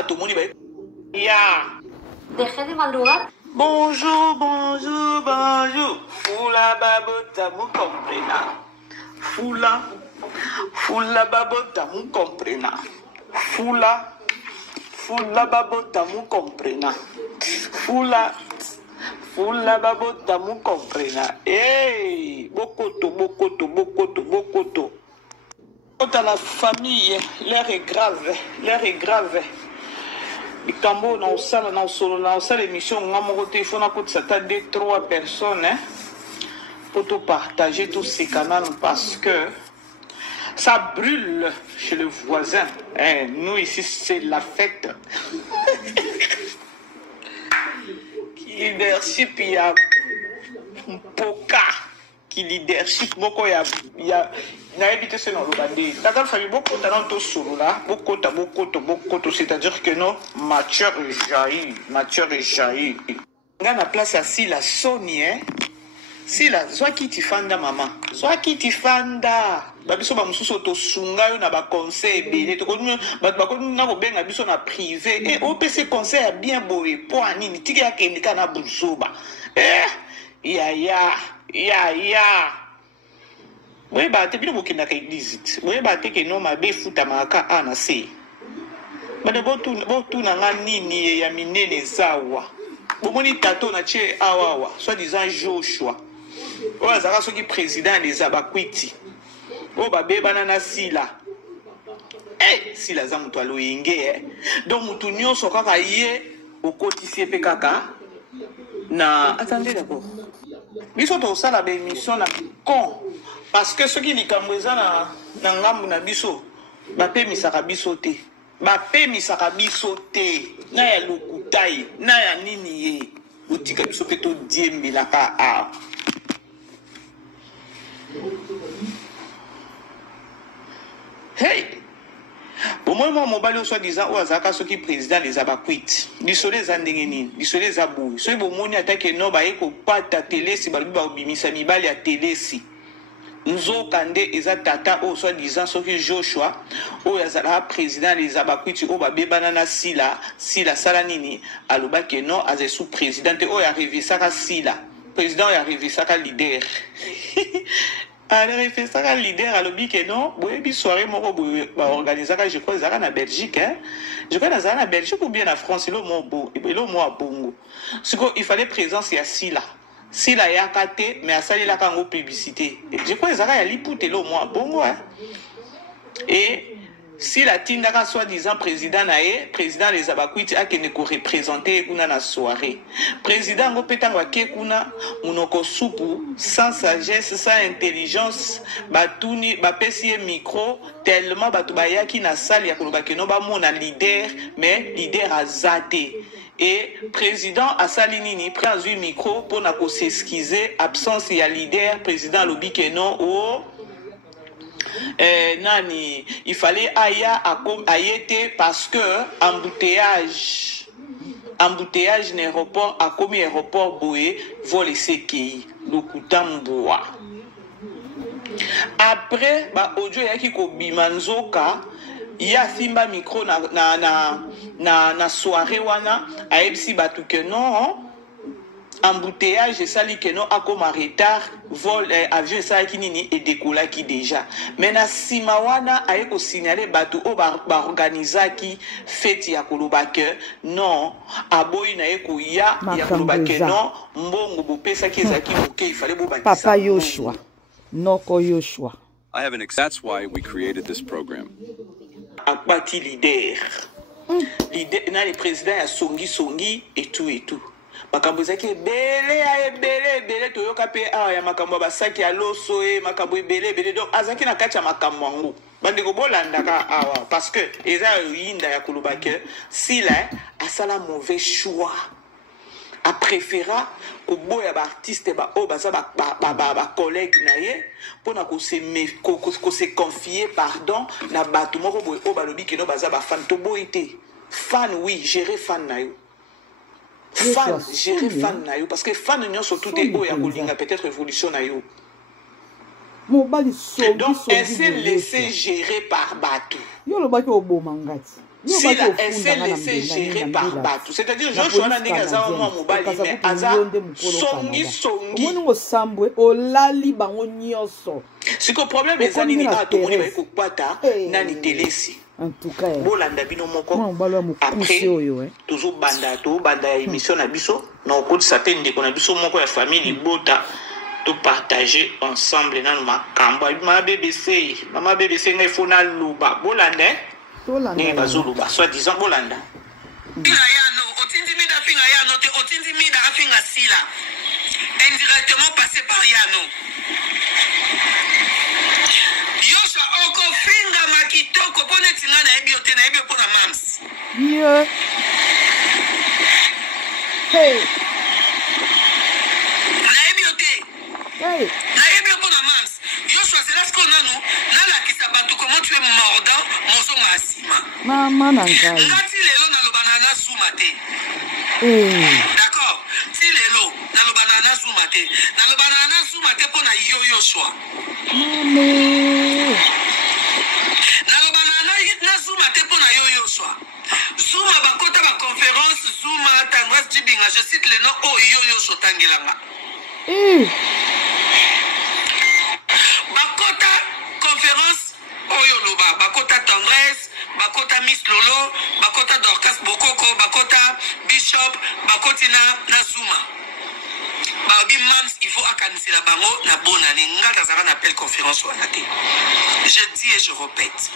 tout le monde ya. Dejé de madrugar. Bonjour, bonjour, bonjour. Fula babota mu comprena. Fula babota mu comprena. Fula babota mu comprena. Fula babota mu comprena. Hey, bokoto. Quant à la famille, l'air est grave. Les Cambo dans l'émission, il faut que 3 personnes pour tout partager tous ces canaux parce que ça brûle chez le voisin. Nous ici, c'est la fête. Leadership, il y a un poka. Qui leadership, beaucoup il y a n'habite ce nom le bandit. Quand on fait beaucoup de talent solo là, beaucoup, c'est-à-dire que non, mature et jaillit. On a la place assis la Sony, si la, soit qui t'y fanda maman, soit qui t'y fanda. Babiso ba mususu to sunga yo na ba conseil belé to konu ba konu na ko benga biso na privé et OPC conseil a bien boé pour anini tiki ya kendika na buzoba. Ya. Oui, bah, t'es bien bouquin avec l'église. Oui, bah, t'es que non, ma béfou, ta maraka, ana, c'est. Mais de bon, n'a ni ya mine les zawa. Bon, on tato na tche awawa, soit disant Joshua. Oh, azara so qui président des abakwiti. Oh, bah, banana sila. Sila za mutu aloyenge, donc mutu nyonso kaka ye au kotifié pekaka. Na, attendez d'abord. Biso to sala be mission na con parce que ceux qui likamweza na ngambu na biso bape misaka biso te na ya lukutai na ya nini ye utika biso pe to diembela ka a hey bon moi mobali o soit disant o azaka ceux qui président les abakwit lisole za ndenge nini lisole za boui so bomoni atake no ba eko pata télé si balubi ba obimisa mibali ya télé si nzoka nde eza tata o soit disant ceux qui Joshua o azala président les abakwit o ba bebana na sila sala nini aloba ke no aze sous président o ya revisaka sila président ya revisaka leader. Alors, il fait ça, le leader à l'objet que non, oui, soirée, moi, organiser, je crois, ça en Belgique, je crois, ça en Belgique ou bien en France, il est au moins Bongo. Il fallait présence, il y a Sila, il y a Kate, mais à ça, il y a une publicité. Je crois, ça a l'ipouté, il est au moins Bongo, et si la Tindaka soi-disant président les abakwiti a qui représenter kuna na soirée. Président ngopetang wa kekuna munoko supu sans sagesse, sans intelligence, batuni bapesi micro tellement batu bayaki na salle ya koloba ke no ba mona leader mais leader azate. Et président a salinini prend un micro pour na ko s'excuser absence ya leader président lobi ke non o nani il fallait ayete parce que embouteillage n'aéroport a commis aéroport boé vol CKI lokutamboa après ba audio yaki ko bimanzoka ya simba micro na soirée wana aebsi batu que non embouteillage et ça li que non a comme retard vol avion ça qui nini et décolla qui déjà mais na simawana a ko signaler batu o ba organiser qui fête ya koloba que non aboyi na eko ya koloba que non mbongo bo pesa ki ezaki boke il fallait bo bakisa Papa Yoshua Noko Yoshua. That's why we created this program. Akbati leader na le président ya songi et tout makambo ezaki ebele toyoka pe awa ya makambo basaki ya loso makambo ebele donc azaki na kati ya makambo yango bandeko bolandaka awa parce que eza yinda ya koloba ke sila asala mauvais choix a préféra koboya ba artiste ba o baza ba collègue na ye pona ko se confier pardon na batu moko boy o balobi ke no baza ba fan to boyité fan oui gérer fan na yo fan gérer fan na yo parce que fan nyo surtout te o ya kolinga peut-être évolution na yo donc ainsi laisser gérer par bateau yo lo baki oboma ngati si la s'est laissé gérer par Batou, c'est-à-dire Joshua Nandegaza moi mobali mais aza songi omoningo sambwe olali bango nyonso. C'est que problème les années à tout monde va kokpata nani telesi. En tout cas, bolanda bino moko après toujours banda émission na biso na okoti certaine de kona biso moko ya famille bota to partager ensemble na makambo mama BBC ngai fona luba bolanda ni bazuluba soit disant bolanda finga yano otindi mida finga yano te otindi mida afinga sila indirectement passé par yano Yosha oko finga makitoko pone tinga na ebiote na ebio pona mams. Yeah. Hey. Na ebiote. Hey. Na ebio pona mams. Yosha c'est là ce qu'on a nous. Na la kisabatu comment tu es mordant mozo masima. Mama nangai. Ngati lelo na lobanana sumate. D'accord. Si lelo na lobanana sumate. Na lobanana sumate pona Yoshua. Mame. Zuma bakota ba conférence Zuma Tangras Dibinga je cite le nom Oyoyo Sotangilanga. Bakota conférence Oyoloba bakota Tendresse bakota Miss Lolo bakota Dorcas Bokoko bakota Bishop bakotina na Zuma. Babi Mams il faut akanisela bango na bonane ngata zaka na appel conférence wanate. Je dis et je répète.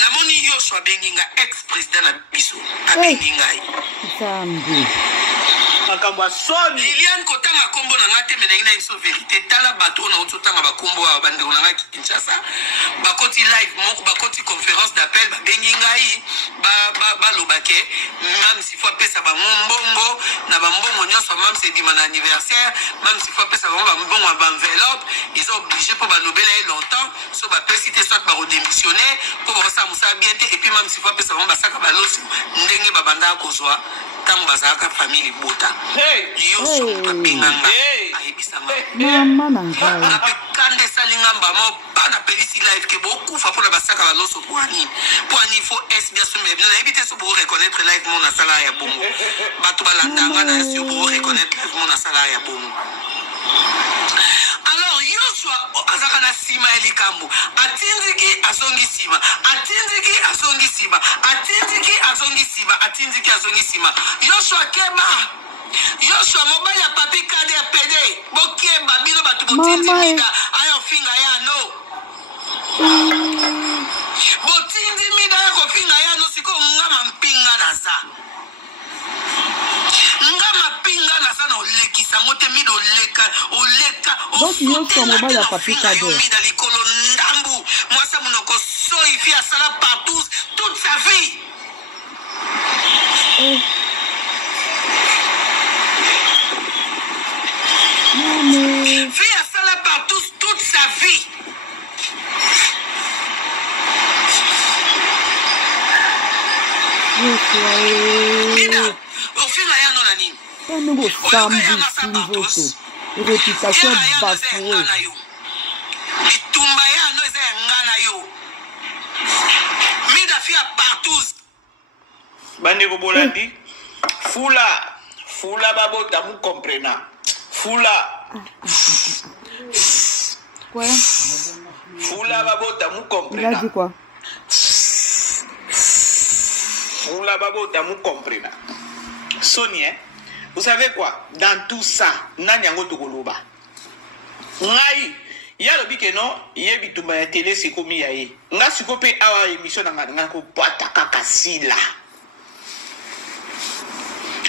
La moni Yoshua Benginga ex-président na biso abenginga Zambi makamba soni Liliane kotanga kombo na ngate menengi na iso vérité tala bato na ototanga bakombo wa bande na ngaki Kinshasa bakoti live moko bakoti conférence d'appel babenginga ba lobake même si faut pesa ba mbongo na ba mbongo nyonso même c'est dimanche anniversaire même si faut pesa ba mbongo ba enveloppe ils sont obligés pour ba nobela longtemps so ba pesité soit ba redémissionner pour ça musa bien et puis même si faut pesa ba saka ba losi ndenge ba banda kozwa tango bazaka famille bota yo so pinganga ayebisanga mama nangai na kande salinga mbamo bana pelisi live ke beaucoup fa pona basaka ba loso poani faut es bien so mais na éviter so pour reconnaître live mon sala ya bongo bato balandanga na so pour reconnaître live mon sala ya bongo. Alors Yoshua azaka na sima elikambo atindiki azongi sima atindiki azongi sima atindiki azongi sima atindiki azongi sima Yoshua keba Yoshua mobile ya papi kade ya pede bokeba bino batu botindimida ayo finga ya no botindimida ya kofinga ya no siko ngama mpinga naza ngama pinga na sana olekisa mote mido oleka donc Yoshua mobile ya papi kade mida likolo ndambu mwasa munoko so ifi asala partout toute sa vie fille asala partout toute sa vie mida ofinga ya no na nini Nengo sambi sinvoto réputation bafouée itumba ya no eza ngana yo mida fia partout bande ko bolandi fula babota mu comprena fula quoi fula babota mu il a comprena dit quoi fula babota mu comprena Sonia, vous savez quoi? Dans tout ça, nani yango tokoloba. Ngai, ya lobi ke non, ye bitumba ya télé sikomi ya ye. Nga sikope awa émission nga ko pata kaka sila.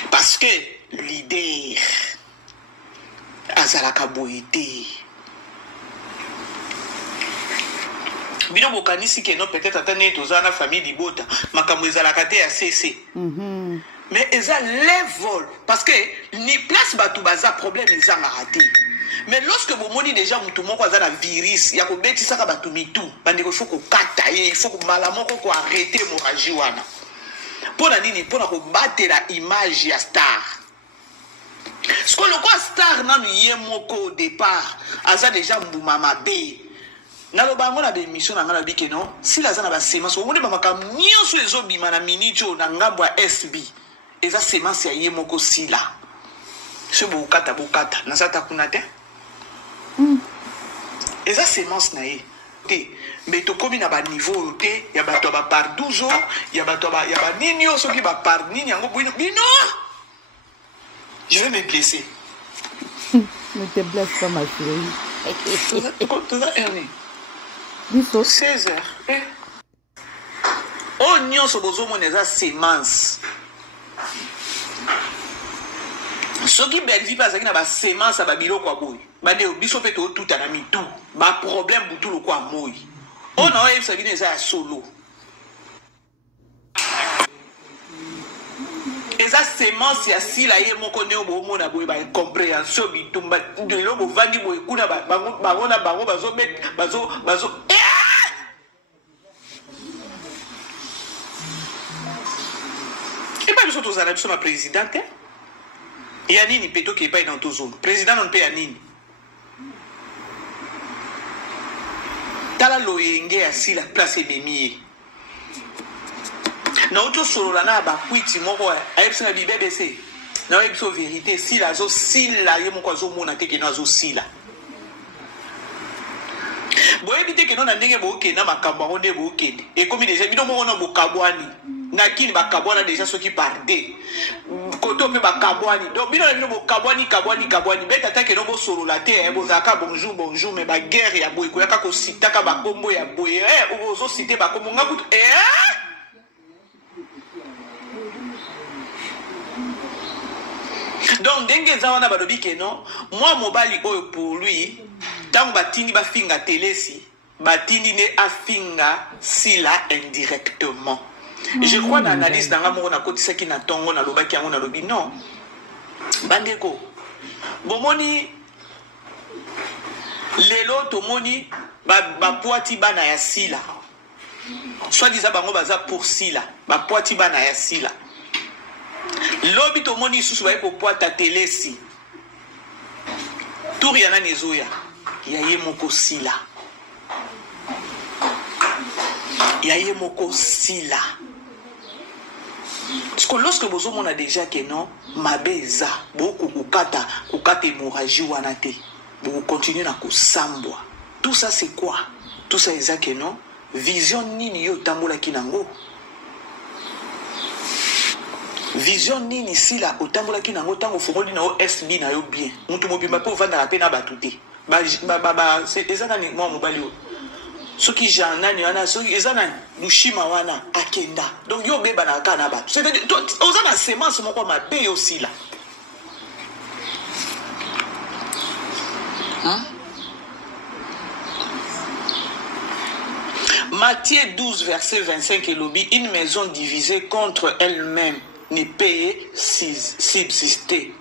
Parce que leader azalaka boité. Bino bokanisi ke non peut-être atane tozana famille libota, makambo ezalaka te ya CC. Mais ils ont les vols. Parce que ni place batou baza problème ils ont raté. Mais lorsque vous moni déjà tout le monde a un virus, il y a que bêtis ça batou mitou. Il faut qu'on kata, il faut que malamoko qu'on arrête l'hémorragie wana. Pour la nini, pour qu'on batte la image ya star. Ce qu'on le quoi star nan yemoko au départ, aza déjà mboumama bé. nalobango na bémission na ngana bike non si la zana ba semence omone ba makamnyo so ezobima na minicho na ngambo ya SB eza semence ya ye moko sila so bokata na sata kuna te eza semence na ye te mais to komi na ba niveau te ya bato ba par 12 ans ya bato ba ya ba nini so ki ba par nini yango bino je vais me blesser. Ne te blesse pas ma chérie. Tu vas Ernie. 16 heures. Oh, nyonso bozo moneza semence. Soki belvi pas na ba semence ba biloko aboy. Ba de biso pe to tout na mitu. Ba problème butu lo kwa moy. Oh non, e sabine eza solo. Eza semence ya sila ye moko ne obo mona boy ba compréhension bitumba de lo bo vandi boy kuna ba bango na bango bazo met bazo et pas biso tozala biso na présidente ya nini peto ke pas dans tozo président non pe ya nini tala loyenge ya sila place ebemie na auto solo na ba kwiti moko ayebisa bi BBC na yebisa vérité si la zo sila ye moko zo mona te ke na zo sila boye bité ke no na ndenge bo ke na makambo ngo nde bo ke e komi déjà bino moko na bo kabwani na kini ba kabwana déjà ceux qui pardaient koto pe ba kabwani donc bino na bino bo kabwani beta ta ke no bo solo la te bo zaka bonjour mais ba guerre ya boye ko yaka ko sitaka ba kombo ya boye o zo citer ba kombo ngabutu donc denge zawana balobi ke non moi mobali oyo pour lui tango batindi bafinga telesi batindi ne afinga sila indirectement je crois na analyse nanga moko na kotisaki na tongo na lobaki yango na lobi non bandeko bomoni lelo tomoni bapwati bana ya sila soit disant bango baza pour sila bapwati bana ya sila lobi tomoni susu baye kopwata telesi tour yana nezoya ya ye moko sila parce que lorsque vous on a déjà que non mabeza beaucoup kukata hémorragie wana te vous continuez na kusambwa tout ça c'est quoi tout ça est que non vision nini yo tambola kinango vision nini sila otambola kinango tango fongoli na o SB na yo bien mutu mobimba pe ovanda la pe na batute ba c'est ezana ni moi mobali yo soki janani wana soki ezana lushima wana akenda donc yo beba na kana ba c'est ozana semence moko mabe yo sila Matthieu 12 verset 25 et lobby une maison divisée contre elle-même n'est payée subsister.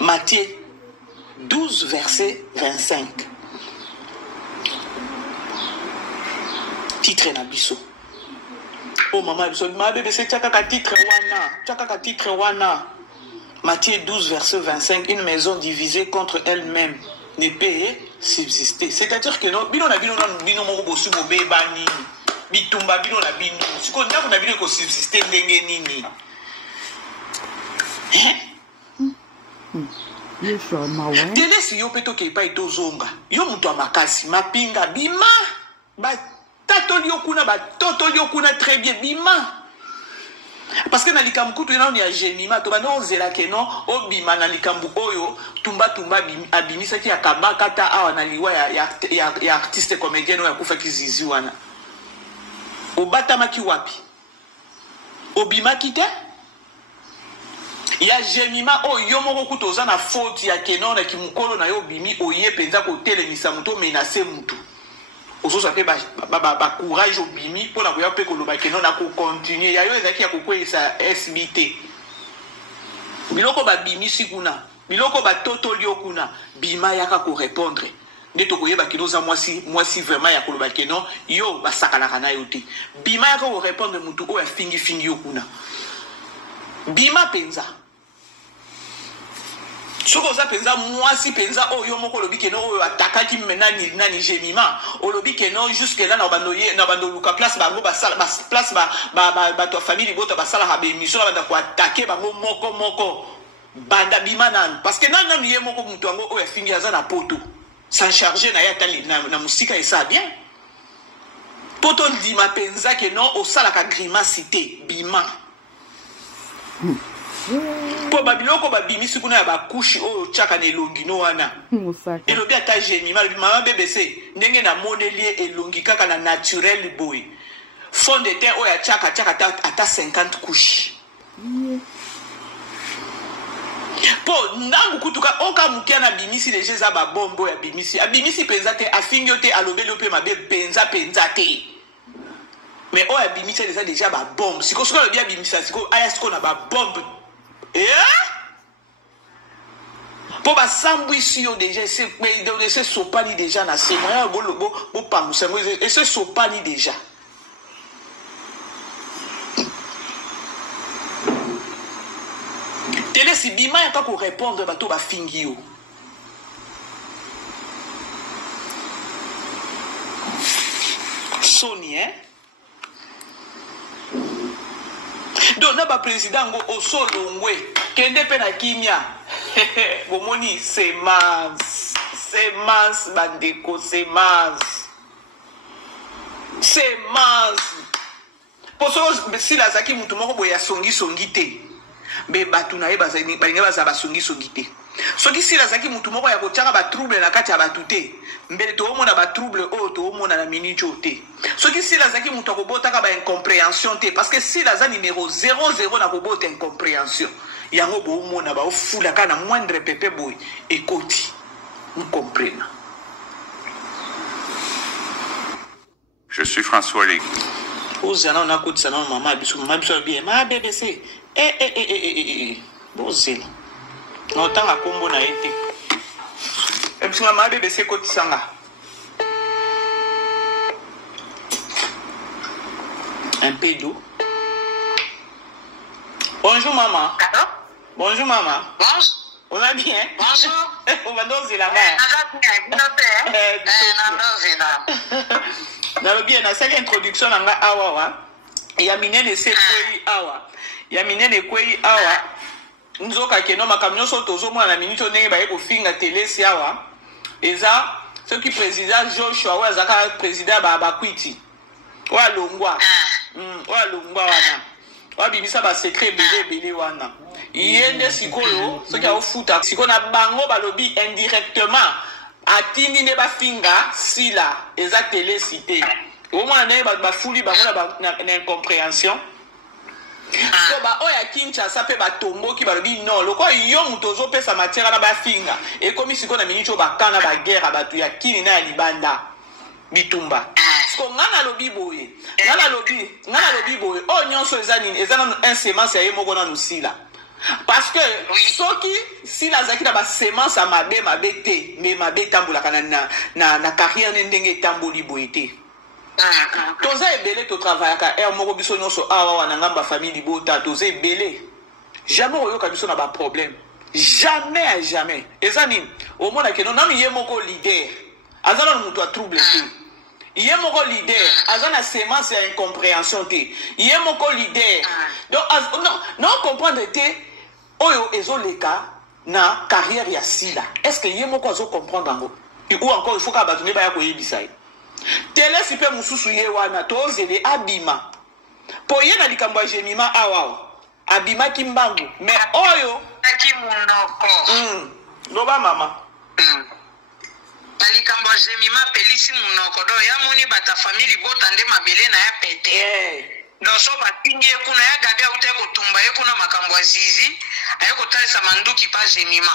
Matthieu 12 verset 25. Titre na biso. Oh maman biso ma bébé c'est tchaka titre wana. Matthieu 12 verset 25 une maison divisée contre elle-même n'est payée subsister. C'est-à-dire que non bino na bino moko bosu bo bebani bitumba bino na bino siko ndako na bino ko subsister ndenge nini. Telesi yo peto ke pa itozonga yo mutu amakasi mapinga bima ba tatoli okuna très bien bima parce que na likambu kutu ina ni agemima to bano zela ke non obima na likambu oyo tumba abimisa ki akaba kata awa na liwa ya artiste comédienne ya kufa kizizi wana obata maki wapi obima kite ya gemima oyo moko kutu oza na faute ya kenon na kimukolo na yo bimi oye penza ko telemisa muto menacer mutu ososa pe ba courage obimi pona ko ya pe ko loba kenon na ko continuer ya yo ezaki ya ko kwesa SBT biloko ba bimi sikuna biloko ba totoli okuna bima yaka ko répondre ndeto ko yeba kinoza mwasi vraiment ya ko loba kenon yo ba sakala kana yo te bima yaka ko répondre mutu o ya fingi okuna bima penza Soko za penza mwasi penza oyo moko lobi ke no oyo atakaki menani nani Jemima olobi ke no jusque là na bando luka place bango basala place ba to famille boto basala ha be mission banda ko attaquer bango moko banda bimanan parce que nan yé moko mutu ango oyo afingi aza na poto sans charger na ya tali na musika et ça bien poto di ma penza ke no o sala ka grimace cité bima po babiloko babimisi kuna ya bakushi oyo chaka na elongi no wana elobi ata Jemima mama BBC ndenge na moneli elongi kaka na naturel boy fond de teint oyo chaka ata 50 couches po ndangu kutuka oka mukia na bimisi deje za babombo ya bimisi penza te afingi te alobeli pe mabe penza te mais oyo bimisi déjà babombe siko le bien bimisa siko aya siko na babombe pour ba sambwisi yo déjà c'est sopani déjà na se moya bo pamusa et c'est sopani déjà télé si bima ya pas pour répondre bato ba fingi yo Sony donc na ba président ngo osolongwe kende pe na kimia bomoni c'est mince bandeko c'est mince poso si la zaki mutu moko boya songi te be batu na ye bazani balinga bazaba songi te soki si la zaki mutu moko ya kochanga ba trouble na kati ya batu te mbele to omona ba trouble o to omona na minute te soki si la zaki mutu akobota ka ba incompréhension te parce que si la za numéro 00 na kobota incompréhension yango bo omona ba ofula kana moindre pepe boy ekoti vous comprenez. Je suis François Légué. Ozana on a côté ça non maman biso bien ma BBC bozela no tanga kombo na été et puis ma BBC côté sanga un peu d'eau. Bonjour maman. Allô? Bonjour maman. Bonjour. On va bien. Bonjour. On va danser la main. Dans bien na cette introduction nanga awa ya minene se kweli awa ya minene kweli awa nzoka keno makamyo so tozo mwana minute ndenge ba yeko finga télé si awa eza ce qui président Joshua wa zaka président ba kwiti wa longwa wana wa bimisa ba secret belé wana yende sikoyo ce qui a ofuta sikona bango balobi indirectement atindi ne ba finga sila eza télé cité au moins na fuli bango na incompréhension so ba oya Kinshasa pe ba tombo ki balobi non loko yo mutozo pesa matière na ba finga e komi sikona minito ba kana ba guerre ba tu ya kini na libanda bitumba so ngana lobi boye o nyonso ezanini ezana un semence ya yemoko na nusila parce que soki si la zaki na ba semence a mabe te mais mabe tambola kana na carrière ndenge tamboli boye te toza ebele to travailler ka moko biso nyonso awa wana ngamba famille libota toza ebele jamais oyoka biso na ba problème jamais ezani au monde ke non nami yemoko leader azana mutu a trouble te yemoko leader azana semence ya incompréhension te yemoko leader donc non comprendre te oyo ezoleka na carrière ya sila est-ce que yemoko azo comprendre ngo ou encore il faut ka batune ba ya ko yebisa télé sipe mususu ye wana tozele abima po ye na likambo ya Jemima awa abima kimbangu mais oyo akimunoko loba mama alikambo ya Jemima pelisi munoko do ya moni bata famille botande mabele na ya pete Doso batingi kuna ya gabi ya uteko tumba ye kuna makambo ya zizi ayeko talisa manduki pa Jemima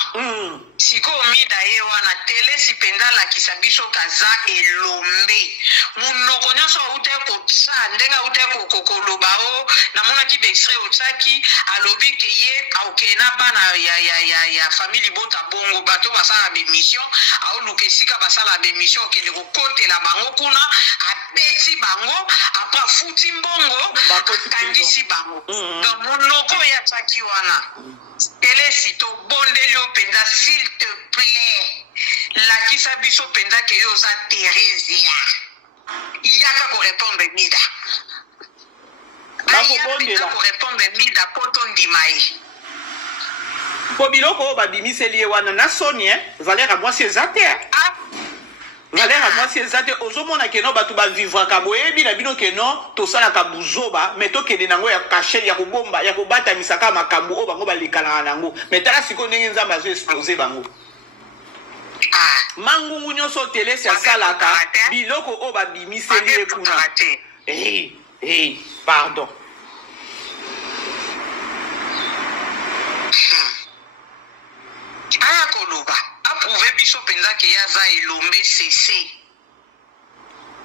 siko mida ye wana tele sipenda la kisabiso kaza elombe munoko nyoso uteko tsa ndenga uteko kokolobao na mona omonaki bextrait otsaki alobi ke ye aokena bana ya famille bota bongo bato basala bemission aoluka esika basala bemission okende kokotela bango kuna abeti bango apres afuti mbongo akangisi bango donc monoko oyo atsaki wana telesi tobondeli yo mpenza s'il te plaît lakisa biso mpenza ke yo oza Teresia yaka korépondre mida ayaka korépondre mida po tondima ye po biloko oyo babimiseli ye wana na soni valeur ya mwasi eza te valeur ya mwasi eza te ozomona keno bato bavivraka boyebi na bino keno tosalaka buzoba me tokende nango ya kashe ya kobomba ya kobatamisaka makambo oyo bango balekanaka nango me tala sikoyo ndenge nzambe azo expose bango mangungu nyonso telesi asalaka biloko oyo babimiseli ye kuna pardon aya koloba aprouve biso mpenza ke ye aza elombe cc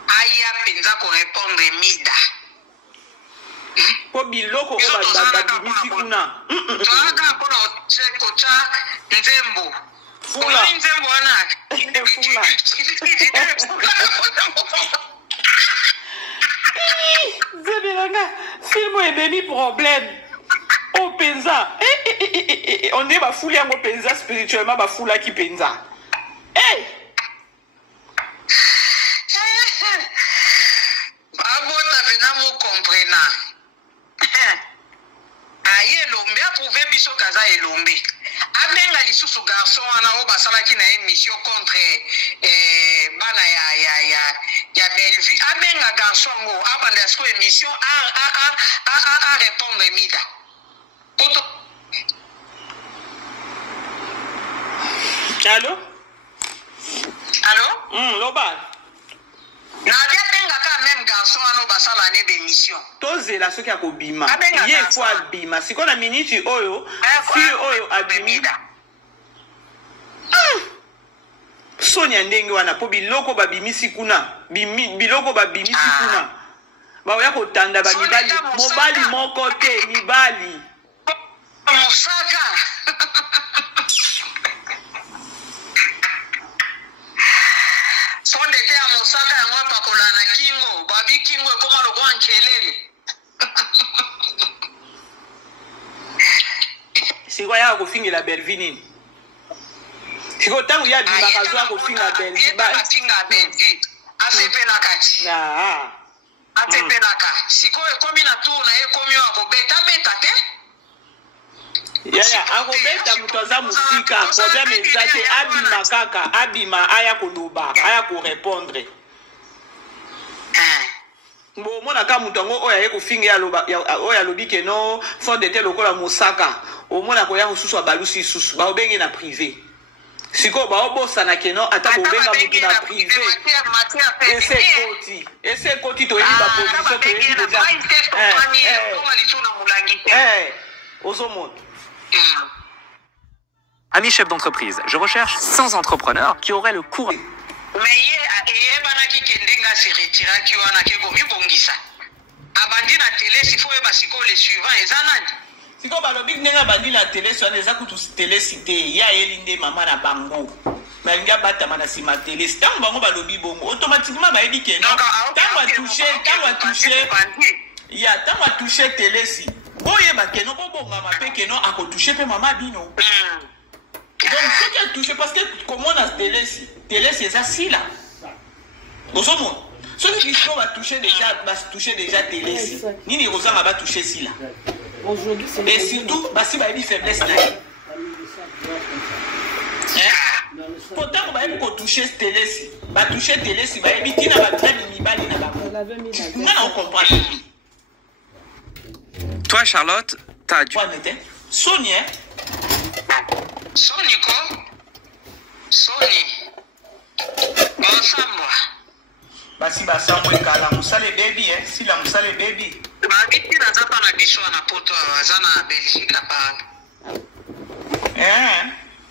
aya mpenza korépondre mida po biloko oyo babimisi kuna tozalaka mpona kotya nzembo fula nzembo wana fula zebelanga filme ebeni problème o penza on est bafuli yango penza spirituellement bafulaki penza babota pena mo comprena aye elombe aprouve biso kaza elombe abenga lisusu garçon wana oyo basalaki na émission contre bana ya Bellevue abenga garçon yango abanda siko émission a répondre mida Allô? Allô? Loba. Nadia bengaka même garçon ano basala ne d'émission. Tozela soki akobima. Ye fo abima. Siko na minute oyo, fi oyo abimida. Sonia ndenge wana po biloko babimisi kuna. Biloko babimisi kuna. Baoya kotanda ba mibali, mobali moko te mibali. Mosaka. Sonde te a mosaka yango pakola na kingo, babi kingo ekoma loko ankelele. Siko ya kofingela Bellevue nini? Siko tangu ya bimaka zo kofinga Bellevue ba. ACP na kati. ACP na kati. Siko ekomi na tour na ekomi wa beta beta te. Yaya akobeta mutu aza musika problème eza te abima kaka abima aya koloba aya korépondre bo mona ka mutu yango oyo aye kofinga oyo alobi ke no fond de tel lokola mosaka omona koya mosusu abalusi lisusu baobenge na privé sikoyo baobosana ke no ata bobenga mutu na privé ese ekoti toyebi baposition toyebi deja ozomona. Amis chefs d'entreprise, je recherche 100 entrepreneurs qui auraient le courage. Siko balobi ndenga bandi la télé so eza kutu télé cité ya elinde mama na bango. Balinga batama na sima télé. Tango bango balobi bongo automatiquement ba yebi ke non. Tango toucher ya tango toucher télé si. Boye ba ke no bobonga ma pe ke no ako toucher pe mama bino. Donc ce qui a touché parce que comment on a télé si eza si là. Bosomo. Ceux qui va toucher déjà télé si. Nini Rosa va toucher si là. Aujourd'hui, c'est et surtout, si vous avez faiblesse, pourtant, vous avez touché télé, vous touché télé, vous avez dit qu'il y a très minimale. On comprend. Toi, Charlotte, t'as dû. Sonia. Sonico. Sony. Ensemble. Basi basambo ekala musale baby si la musale baby babiti naza pa na biso na poto aza na Belgique apa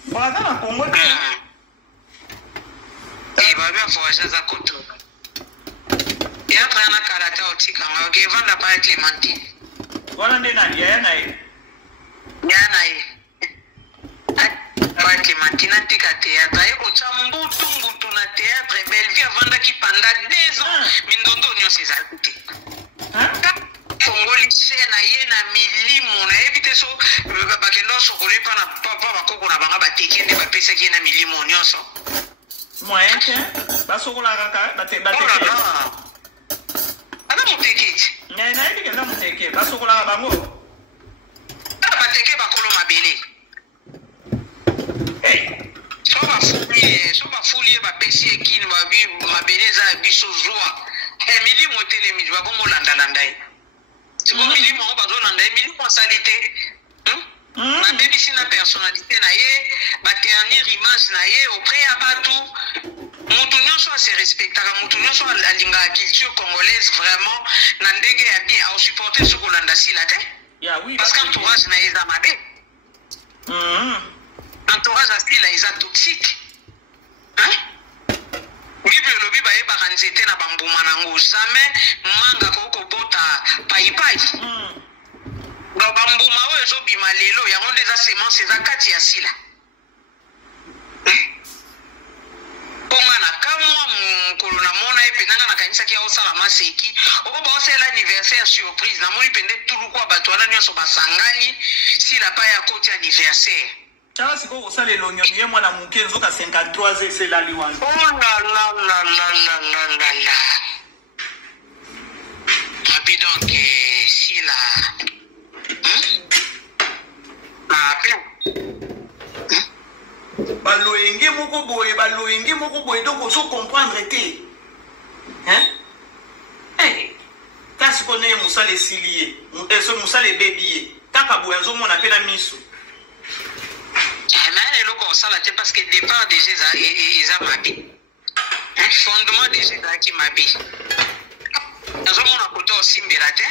baza na Congo te babi voyage za koto ya tra na karata otika ngake vanda pa Clémentine wana nde nani yaya na ye Clémentine tika théâtre ye kotia mbutu na théâtre Bellevue avandaki pendant 2 ans mindondo nyonso ezalaki te fongoli se na ye na milimo nayebi te so bakenda osokolo epa na papa bakoko na banga bateki nde bapesaki ye na milimo nyonso moyen te basokolaka kaka bateke ana moteke ti nayebi kenda moteke basokolaka bango bateke bakolo mabele so bafuli ye bapesi ekini mabele eza ya biso zwa milimo etelemi bakomolandalanda ye siko milimo yango bazolanda ye milimo asali te babebisi na personnalité na ye baternir image na ye auprès ya bato mutu nyonso ase respectaka mutu nyonso alingaka culture congolaise vraiment na ndenge ya bien aosupporte soki olanda sila te parce que entourage na ye eza mabe entourage ya style eza toxique bible elobi bayebaka nzete na bambuma nango jamais manga kokobota paipai donc bambuma oyo ezobima lelo yango nde eza semence eza kati ya sila mponga na kamwa mokolo namona ye mpenanga nakanisaki aosala maseki oko baosala anniversaire surprise namoni mpe nde tulukwa bato wana nyonso basangani sila pa ya koti anniversaire tala sikoyo kosala elongioni ye mwana moke nzoka 53 eselali wana abi donc sila baloyenge moko boye donc ozokomprendre te kasi kone ye mosala esili ye so mosala ebebi ye kaka boye azomona mpe na miso mais eloko osala te parce que départ déjà eza mabe fondement déjà ezalaki mabe nazomona kote osimbela te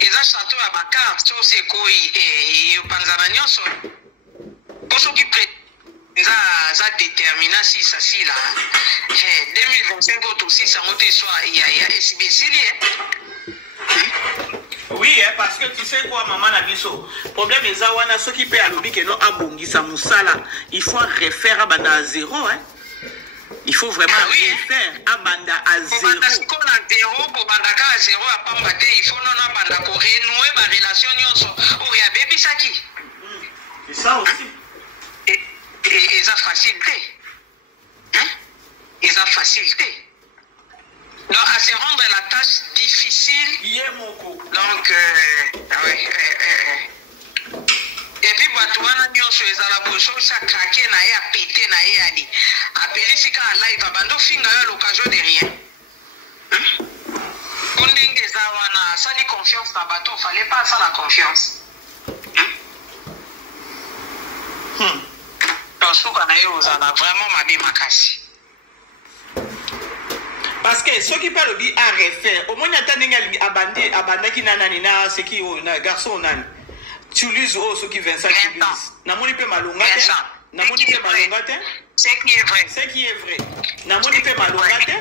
eza chateau ya bakarte so ose ekoyi epanzana nyonso po soki za déterminant si sasila 2025 oyo tosisa yango te so ya esibesili oui parce que tu sais quoi maman na biso problème eza wana soki mpe alobi keno abongisa mosala il faut refaire abanda à zéro il faut vraiment refaire abanda à zéro siko na zéro kobandaka à zéro apamba te il faut nona banda korenouer barelation nyonso oyo abebisaki c'est ça aussi eza facile te eza facile te donc à se rendre la tâche difficile donc et puis bato wana nyonso ezala bososa krake na ye apete na ye ali apelisi ka live abando finga yo à l'occasion de rien po ndenge eza wana asali confiance na bato fallait pas asala confiance donc suka na ye ozala vraiment mabe makasi parce que soki mpe alobi a refaire omoni ata ndenge abandaki na nani na seki oyo na garçon nani Toulouse oyo soki Vincent Toulouse namoni mpe malonga te namoni mpe malonga te ce qui est vrai namoni mpe malonga te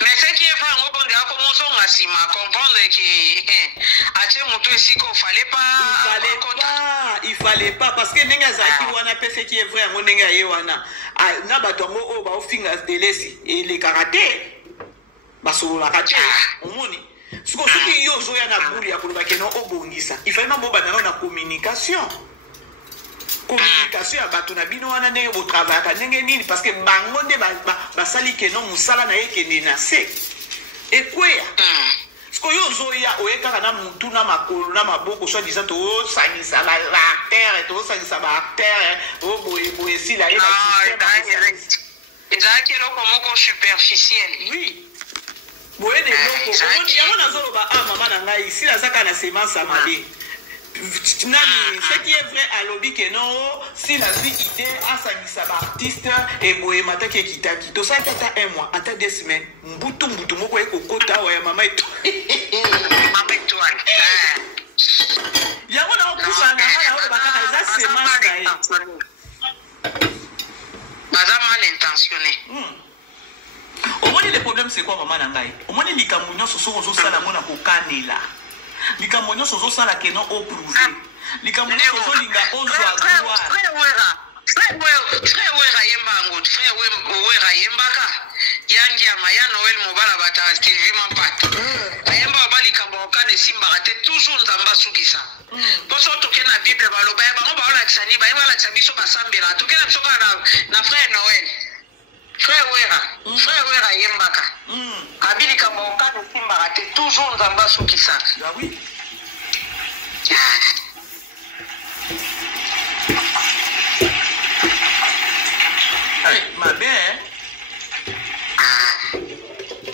mais ce qui est vrai yango bonde akomosonga nsima comprendre ke atie moto esika il fallait pas parce que ndenge azalaki wana mpe ce qui est vrai yango ndenge aye wana na bato yango oyo baofinga telesi elekaka te basololaka te omoni soki yo ozoya na bulu ya koloba keno obongisa il fallait mabobanda na communication ya bato na bino wana ndenge botravayaka ndenge nini parce que bango nde basali keno mosala na ye kende na se ekweya sikoyo ozoya oye kaka na mutu na makolo na maboko soi disant tosangisa baartere tosangisa baartere boye esila ye ezalaki eloko moko superficiel oui boye de eloko yango nazoloba mama na ngai si nazaka na semence ya mabe nani ce qui est vrai alobi ke non si nazwi idée asangisa baartiste eboye mataki ekitaki tosalaki ata 1 mois ata 2 semaines mbutu moko ekokota awa ya mama étoile yango na okusa na nga naoyo bakaka eza semence na ye baza mal intentionné omoni le problème problème c'est quoi maman na ngai omoni likambo nyonso soko ozosala ngo na kokanela likambo nyonso ozosala keno oprouver likambo nyonso ozolinga ozwa gloire frère wera yembango frère wera yembaka yangi ya maya Noël mobala bata TV mampata ayemba bali kambo okane simbaka te toujours nzamba sukisa boso toke na bible baloba ya bango baola kisani ba yeba la tsabiso basambela toke na soka na frère Noël frère wera yembaka abili kambo okane simbaka te toujours nzamba sukisa ah oui ma belle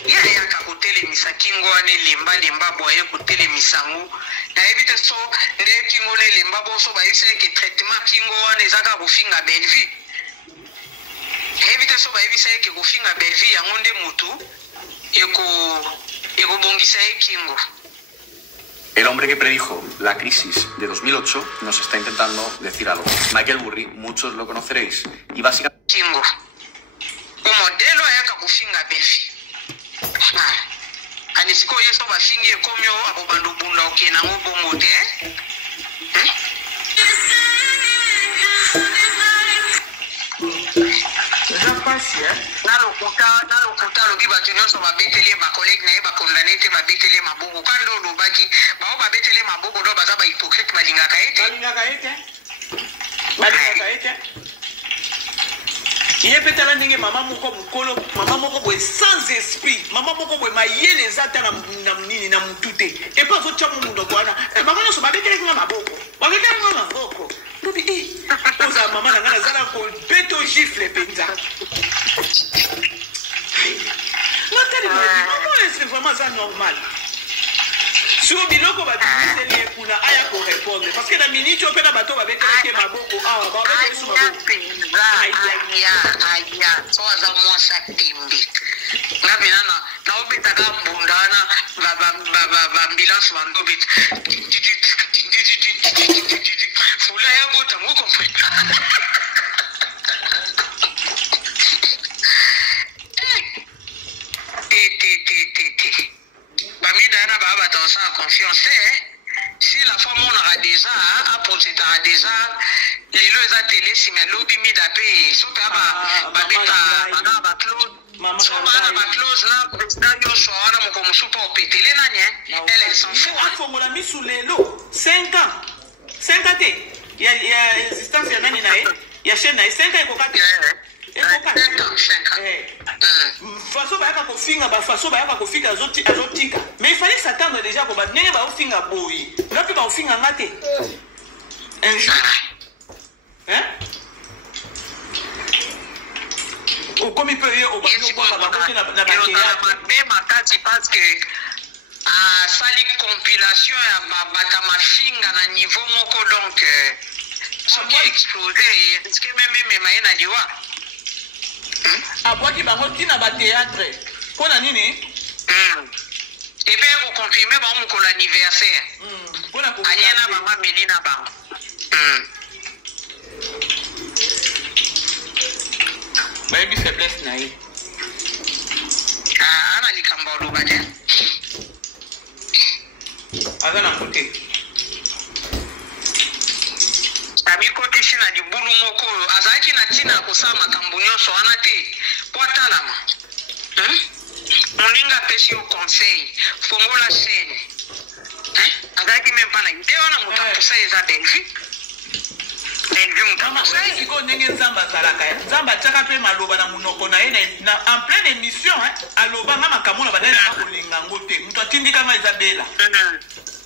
ya ka kotelemisa kingo wane lemba boye kotelemisango nayebi te so nde kingo ne lemba boso bayebisa ke traitement kingo wane ezaka kofinga belvi nayebi te so bayebisa ke kofinga belvi yango nde motu ekobongisa ye kingo. El hombre que predijo la crisis de 2008 nos está intentando decir algo. Michael Burry, muchos lo conoceréis, y básicamente... Kingo. Modelo ya kabufinga belvi. Anisiko yeso bafingi ekomyo abo bandubunda okena ngobongo te. Nalokuta loki bato nyonso babeteli bakolege na ye bakondane te babeteli maboko kando olobaki bao babeteli maboko do baza bahypocrite balingaka ete ye pe tala ndenge mama moko mokolo mama moko boye sans esprit mama moko boye mayele eza ta na nini na mutu te epe azotya momundo bwana mama nyonso babeteleki nga maboko lobi oza mama na nga nazala kobeto gifle mpenza natali mama c'est vraiment aza normal sur biloko babimiseli ye kuna aya korépondre parce que na miniti ope na bato babeteleki maboko awa babetelisu maboko aya so aza mwasa tembe nga pena naobetaka mbunda wana baambulance bandobeta fula ya bota mokompre bamidana baa bato osala confiance te si la femme onaka déjà aprotetaka déjà lelo eza telesi me lobi mida mpe soki babeta bana baclose so bana baclose na président nyonso wana moko mosu mpo opetele nani elle s'en fout afongola misu lelo 5 ans te ya existence ya nani na ye ya chaîne na ye 5 ans ekoka te faso bayaka kofinga bafaso bayaka kofika azotika mais il fallait s'attendre déjà koba ndenge baofinga boyi nga mpe baofinga nga te un jour okomi mpe ye obakobwaka bango te na bateatre makasi parce que asali compilation ya babata mafinga na niveau moko donc soki explose eske meme emema ye na liwa abwaki bango ntina bateatre mpo na nini ebe koconfirme bango mokolo anniversaire alie na bango ameli na bango bayebi faiblesse na ye ana likambo oloba te aza na kote amikotisi na libulu moko oyo azalaki na ntina ya kosala makambo nyonso wana te po atalama moninga apesi yo conseil fongola chaine azalaki meme mpa na ide wana moto apusa eza belvi sikoyo ndenge nzambe azalaka nzambe atiaka mpe maloba na monoko na ye en pleine émission aloba nga makambo na badali nanga kolinga ngo te moto atindikanga ezabela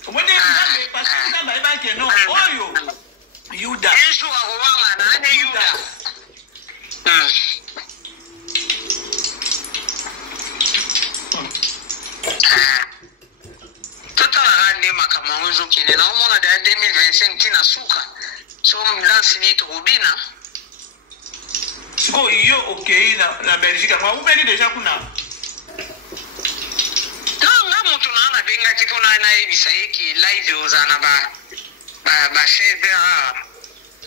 omoni nzambe parce nzambe ayebaki no oyo yuda ejour akobanga nane yuda totalaka nde makambo yango ezokende naomona deya 2025 ntina suka so dansi nini tokobina sikoyo yo okei na belgique anga ubeli deja kuna nga moto naa nabengaki mpona nayebisa ye ke live oza na bacheve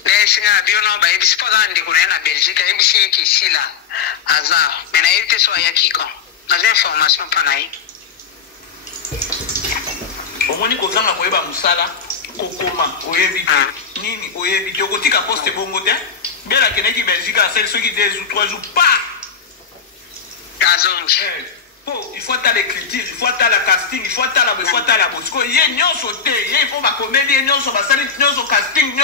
nayesinga na biono bayebisi mpo aza na ndeko na ye na belgique ayebisi ye ke esila aza me nayebi te so ayaki kan As information panaï. Au moins, nous avons un musala, kokoma, oyebi, nini, oyebi, tu as un poste bongo, bien la Kennedy Belgique, c'est ceux qui 2 ou 3 jours, pas. Il faut avoir l'écriture, il faut avoir la casting, il faut avoir la bosco. Il y a une sauté, il faut ma comédie, il y a une casting, il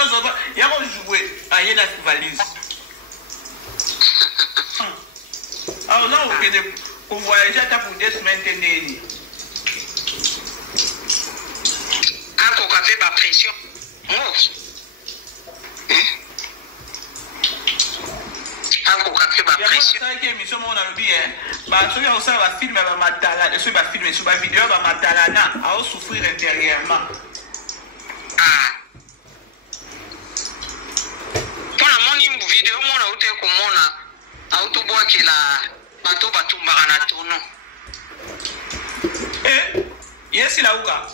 y a jouer. Ah, il y a une valise. Alors là, on voyage pour 2 semaines. Encore café, ma pression. Encore café, ma pression. Il y a une émission, on a le bien. Ceux qui ont ça, va filmer, va matalana. Ceux qui vont filmer sur ma vidéo, va matalana. À souffrir intérieurement. Ah. Pour la mon vidéo, mon a été comme on a autobois qui la bateau batumbarana tono. Eh, yes, il a où ça?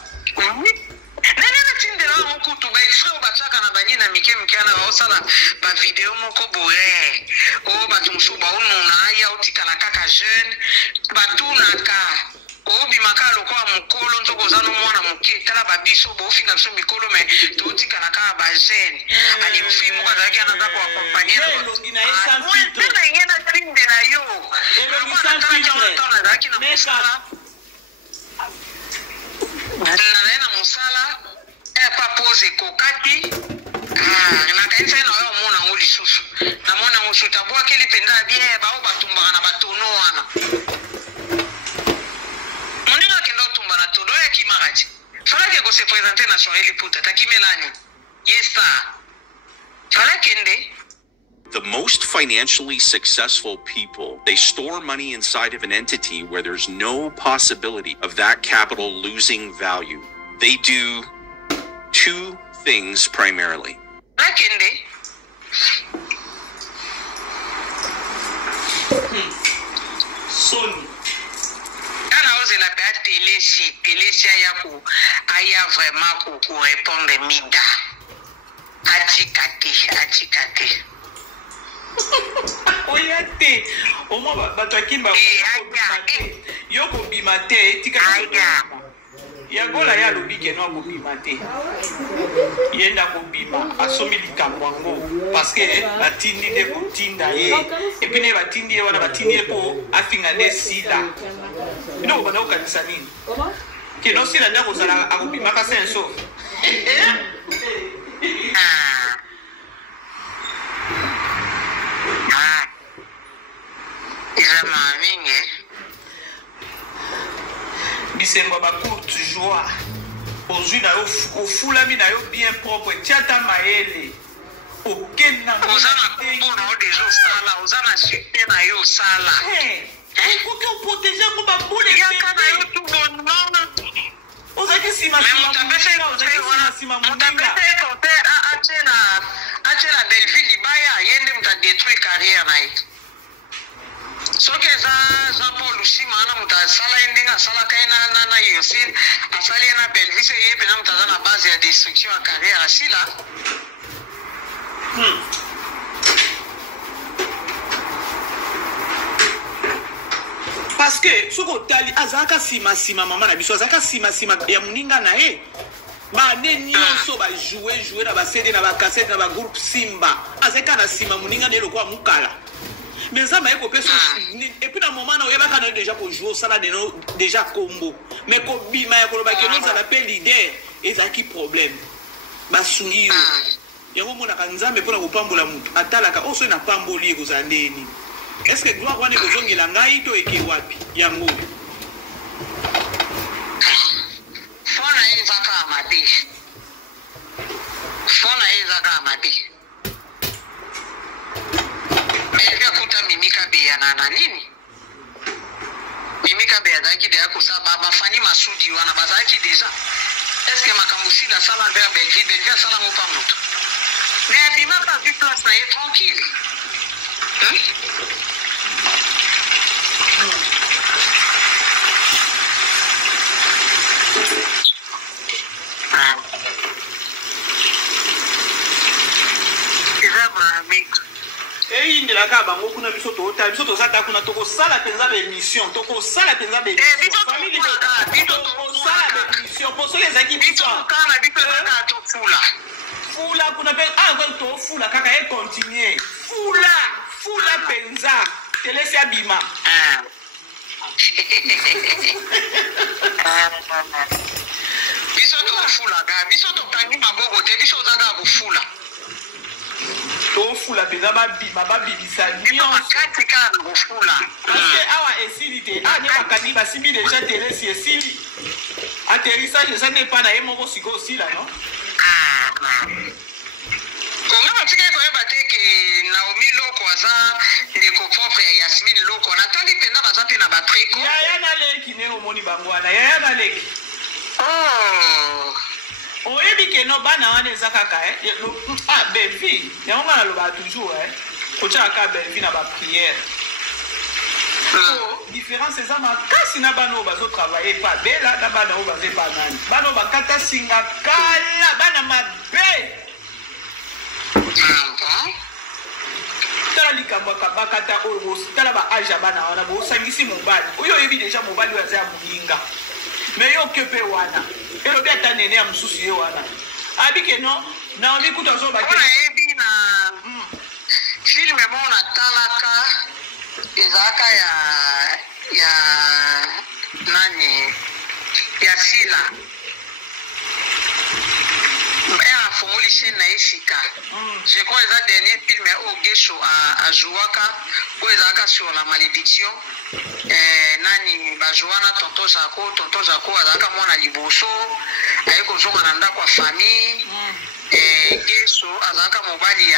Nene tinde la moko to ba extrait bataka na banyina mike mkana osala ba vidéo moko boye o batumsu ba onuna ya utikala kaka jeune batunaka o bimaka lokwa mukolo nzoko zano mwana muke tala babiso bo finga biso mikolo me to utikala kaka ba jeune ali mfimu kwa zaki anaza kwa accompagner na longina esa filtre na yena tinde na yo na musala pa pose kokati na kaisa na yo mona ngoli susu na mona ngusuta bwa keli penda bie ba o batumba na batono wana moninga kendo tumba na todo ya kimagati fala ke ko se présenter na soirée liputa takimelani yesta fala kende. The most financially successful people, they store money inside of an entity where there's no possibility of that capital losing value. They do 2 things primarily. Sony. Télési aya vraiment pour répondre mida. Atikate. Oyate au moins bato akimba yoko bimate tika ya gola ya lobike no ko bimate yenda ko bima asomi likambo ngo parce que batindi de kotinda ye et puis ne batindi wana batindi po afinga de sida ino bana ukanisa nini ke no sida ndako sala akobima ka senso bisemba ba courte joie aujourd'hui na yo ofulami na yo bien propre tiata maele okena ozana kombo na o déjà sala ozana super na yo sala oke protéger ngo ba boule ya kana yo tout bon ozaki sima sima muninga achela Belleville baya yende muta détruire carrière na ye. Soke za Paul Usima ana mutasala endinga sala kaina na yosin asali na Belleville se yepe na mutazana base ya destruction ya carrière asila. Parce que soko tali azaka sima mama na biso azaka sima ya muninga na ye ba ne nyonso ba jouer na ba CD na ba cassette na ba groupe Simba azaka na sima muninga ne lokwa mukala mais ça m'a écopé et puis dans le moment où il y a déjà pour jouer ça là déjà combo mais ko bima ya ko ba ke nous appelle l'idée et ça qui problème ba sungi yango mona kanzambe pona ko pambola mutu atalaka oso na pamboli ko zandeni. Est-ce que gloire wane ko zongela ngai to eke wapi yango fona ezaka amade mais kuta mimika beya na nini mimika beya daki de akusa baba fani masudi wana bazaki déjà est-ce que makambusi la sala vers Belgique sala ngo pa moto mais bima pas vu place na tranquille indela ka ba bango kuna biso tota biso tozata kuna tokosala penza ba émission tokosala penza ba émission famille tokosala ba émission pour ceux les équipes biso kana biso na to fula kuna pe encore to fula kaka et continuer fula penza telesi abima biso tofula ka biso tokangi maboko te biso ozaka kofula tofula penza babibisa makati kaka kofula parce awa esili te ne bakangi basimbi déjà telesi esili atterrissage eza nde epa na ye moko sikoyo osila no konga batika koyeba te ke Naomi Loko aza ndeko propre ya Yasmine Loko natali mpenza baza mpe na batreko yaya naleki ndenge omoni bango wana yaya naleki oyebi ke no bana wana eza kaka belvi yango nga nalobaka toujours kotyaka kaka belvi na bapriere différence eza makasi na bana oyo bazotravaille epa bela na bana oyo baza epa nani bana oyo bakata singa kala bana mabe tala likambo bakata oyo tala baage ya bana wana bosangisi mobali oyo oyebi deja mobali oyo aza ya moninga me yo ke mpe wana elobi ata nene ya mosusu ye wana abike no naomi kuta ozobayebi na filme mo natalaka ezalaka ya nani ya sila afongoli chaîne na ye sika je crois eza dernier film ya oyo gesho azwwaka oyo ezalaka sur la malédiction nani bazwana tonton Jaco azalaka mwana liboso aye kozonga na ndako ya famille gesho azalaka mobali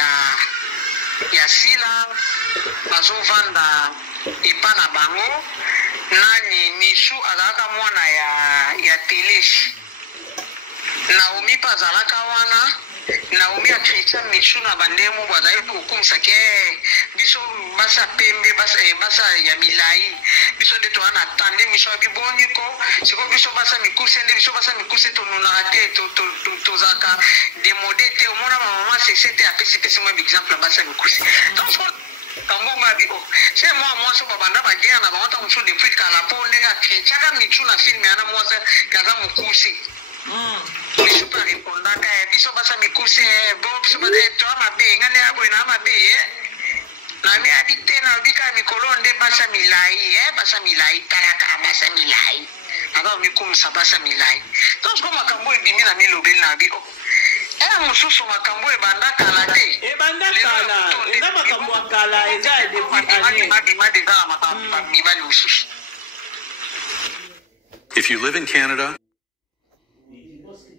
ya sila bazovanda epa na bango nani misu azalaka mwana ya teleshi Naomi mpe azalaka wana Naomi akretia misu na bandemo bazali kokumisa ke biso basa pembe basa ya milai biso nde toza na tande miso ya biboniko sikoyo biso basa mikuse nde biso basa mikuse tonunaka te tozalaka demode te omona bamama sese te apesipesi mwa exemple ya basa mikuse kambonga biko se mwa mwasi babanda bagea na bango ta mosusu depuis kala mpo ndenge akretiaka misu na filme yana mwasi kaza mokusi biso mpe arepondaka biso basa mikuse bon biso toa mabe ngane ya boye na mabe nami abi te nalobi kaka mikolo nde basa milai talaka basa milai aka mikumisa basa milai donc ko makambo ebimi na milobeli na bi mosusu makambo ebanda kala te eza makambo ya kala eza depuis deja na mibali mosusu. If you live in Canada,